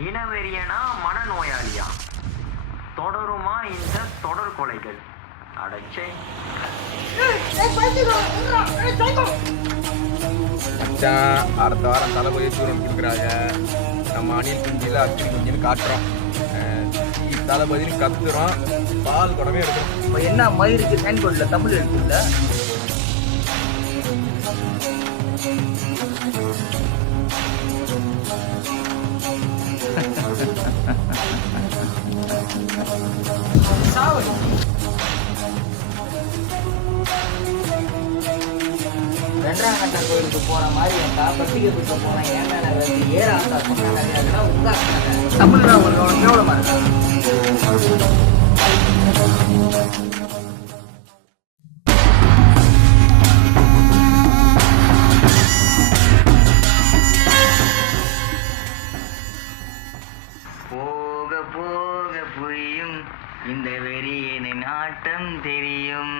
இனவெறியனா மனநோயாளியா? தொடருமா இந்த தொடர் கொலைகள்? அடைச்சே மச்சான், அடுத்த வாரம் தளபதி தூரம் கொடுக்குறாங்க. நம்ம அணில் குஞ்சியில் அக்கினி குஞ்சின்னு காட்டுறோம். தளபதினு கத்துறோம். பால் குடமே எடுக்கிறோம். இப்போ என்ன மயிருக்கு ஹேண்ட் கோட்டில் தமிழ் இருக்குல்ல? வென்றாங்கட்ட கோயிலுக்கு போன மாதிரி என் பத்திரிக்கை போனேன். ஏன் மேலே வந்து ஏற ஆசா சொன்னாங்க. உங்க தமிழ் தான் உங்களோட கேவலமா இருக்கா? போக போக புரியும் இந்த வெறியனின் ஆட்டம் தெரியும்.